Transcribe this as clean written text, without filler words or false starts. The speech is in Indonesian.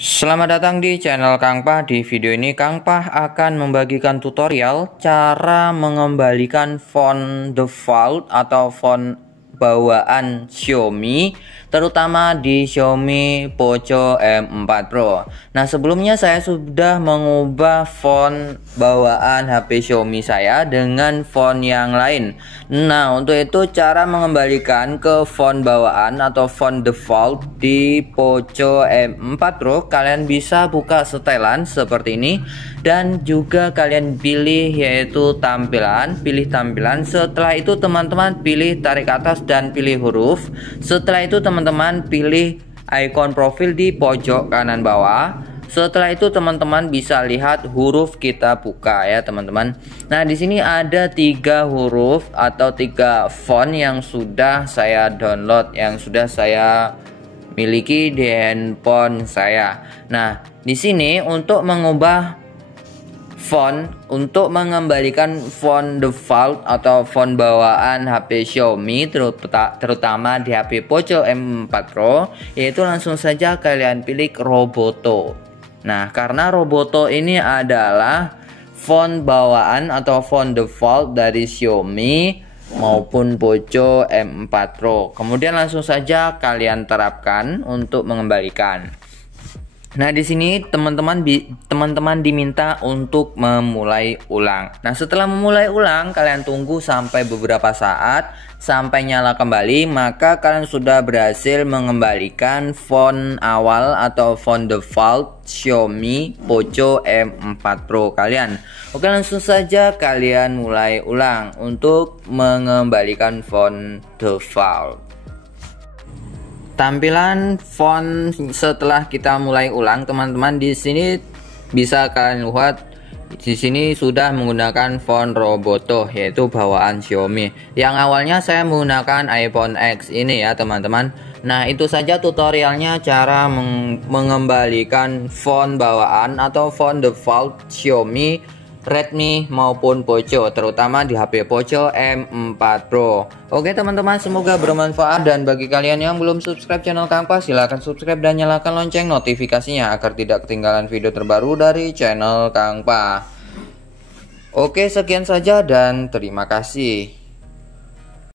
Selamat datang di channel Kang Pah. Di video ini Kang Pah akan membagikan tutorial cara mengembalikan font default atau font bawaan Xiaomi, terutama di Xiaomi Poco M4 Pro. Nah, sebelumnya saya sudah mengubah font bawaan HP Xiaomi saya dengan font yang lain. Nah, untuk itu cara mengembalikan ke font bawaan atau font default di Poco M4 Pro, kalian bisa buka setelan seperti ini dan juga kalian pilih yaitu tampilan, pilih tampilan. Setelah itu teman-teman pilih tarik atas dan pilih huruf. Setelah itu teman-teman pilih ikon profil di pojok kanan bawah. Setelah itu teman-teman bisa lihat huruf kita buka ya teman-teman. Nah, di sini ada 3 huruf atau 3 font yang sudah saya download, yang sudah saya miliki di handphone saya. Nah, di sini untuk mengubah font, untuk mengembalikan font default atau font bawaan HP Xiaomi terutama di HP Poco M4 Pro, yaitu langsung saja kalian pilih Roboto. Nah, karena Roboto ini adalah font bawaan atau font default dari Xiaomi maupun Poco M4 Pro. Kemudian langsung saja kalian terapkan untuk mengembalikan. Nah, di sini teman-teman diminta untuk memulai ulang. Nah, setelah memulai ulang, kalian tunggu sampai beberapa saat sampai nyala kembali, maka kalian sudah berhasil mengembalikan font awal atau font default Xiaomi Poco M4 Pro kalian. Oke, langsung saja kalian mulai ulang untuk mengembalikan font default. Tampilan font setelah kita mulai ulang, teman-teman di sini bisa kalian lihat di sini sudah menggunakan font Roboto, yaitu bawaan Xiaomi. Yang awalnya saya menggunakan iPhone X ini ya teman-teman. Nah, itu saja tutorialnya cara mengembalikan font bawaan atau font default Xiaomi, Redmi maupun Poco, terutama di HP Poco M4 Pro. Oke teman-teman, semoga bermanfaat, dan bagi kalian yang belum subscribe channel Kang Pah, silahkan subscribe dan nyalakan lonceng notifikasinya agar tidak ketinggalan video terbaru dari channel Kang Pah. Oke, sekian saja dan terima kasih.